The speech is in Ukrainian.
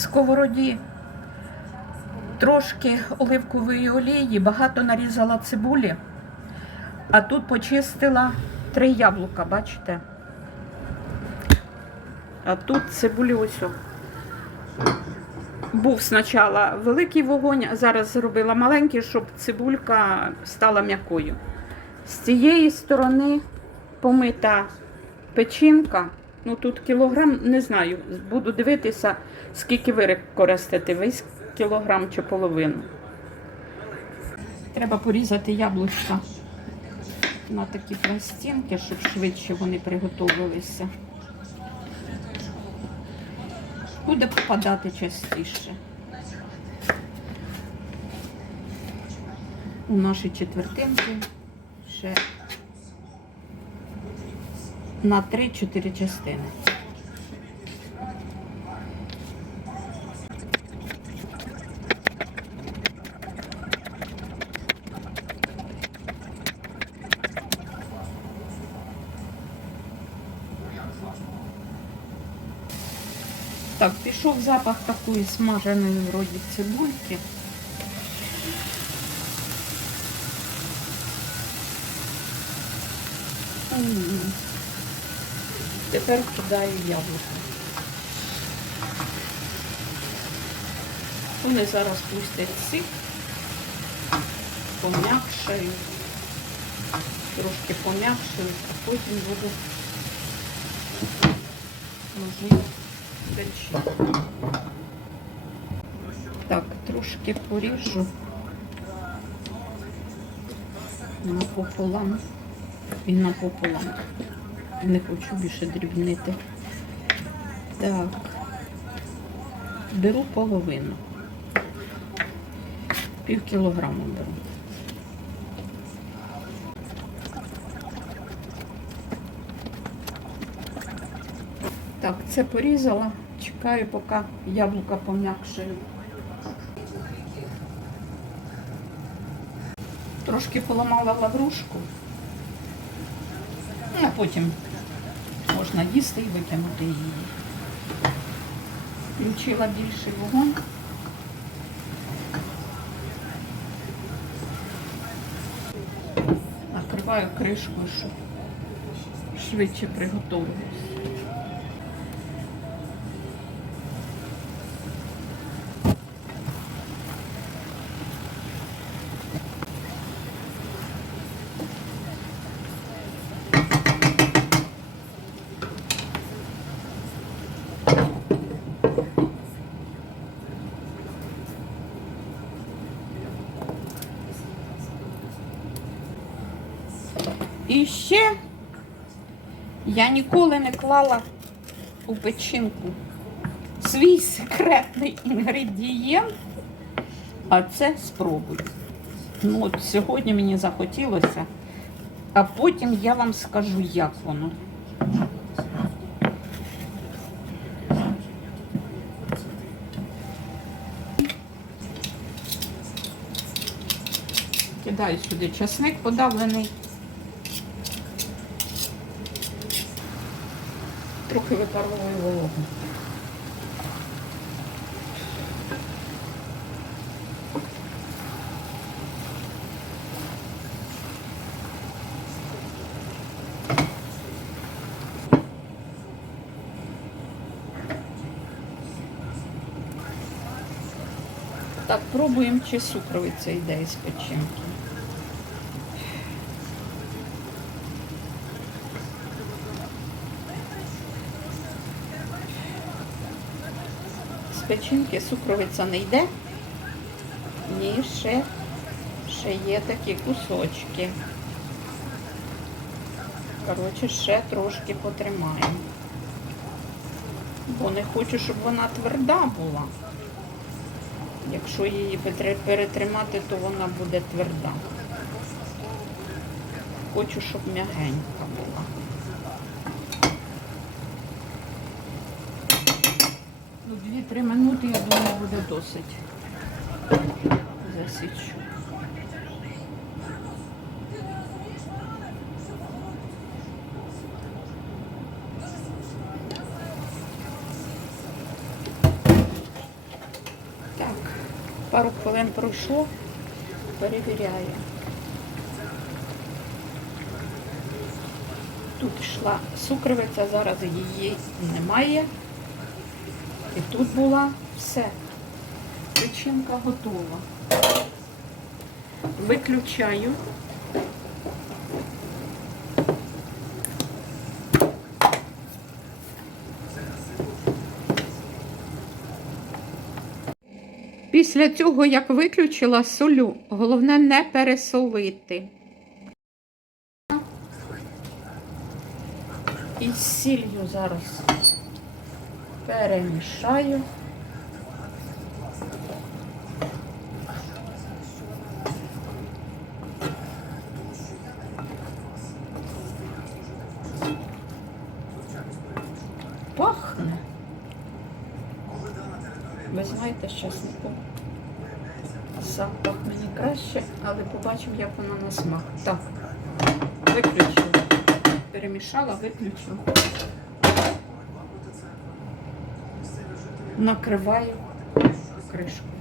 сковороді трошки оливкової олії, багато нарізала цибулі, а тут почистила три яблука, бачите? А тут цибулі ось. Був спочатку великий вогонь, а зараз зробила маленький, щоб цибулька стала м'якою. З цієї сторони помита печінка. Ну тут кілограм, не знаю, буду дивитися, скільки ви використаєте, весь кілограм чи половину. Треба порізати яблучка на такі пластинки, щоб швидше вони приготовилися. Буде попадати частіше. У наші четвертинки ще на 3-4 частини. Так, пішов запах такої смаженої вроді цибульки. М. Тепер кидаю яблуко. Вони зараз пустять сік, пом'якшають, трошки пом'якшають, а потім буду ложити печі. Так, трошки поріжу напополам і напополам. Не хочу більше дрібнити. Так, беру половину. Пів кілограму беру. Так, це порізала. Чекаю, поки яблука пом'якшають. Трошки поламала лаврушку. Ну, а потім можна їсти і викинути її. Включила більший вогонь. Накриваю кришкою, щоб швидше приготувалось. І ще я ніколи не клала у печінку свій секретний інгредієнт, а це спробую. Ну, от сьогодні мені захотілося, а потім я вам скажу, як воно. Кидаю сюди часник подавлений. Трохи випаровую вологу. Так, пробуємо, чи сукровиця йде із печінки. Печінки сукровиця не йде. Ні, ще, ще є такі кусочки. Коротше, ще трошки потримаємо. Бо не хочу, щоб вона тверда була. Якщо її перетримати, то вона буде тверда. Хочу, щоб м'ягенька була. 2-3 минути, я думаю, буде досить. Засічу. Так, пару хвилин пройшло, перевіряю. Тут йшла сукровиця, зараз її немає. І тут була все. Печінка готова. Виключаю. Після цього, як виключила, солю. Головне не пересолити. І з сіллю зараз перемішаю. Пахне. Ви знаєте, з часником. Запах мені краще, але побачимо, як воно на смак. Так, виключила. Перемішала, виключила. Накриваю кришкою.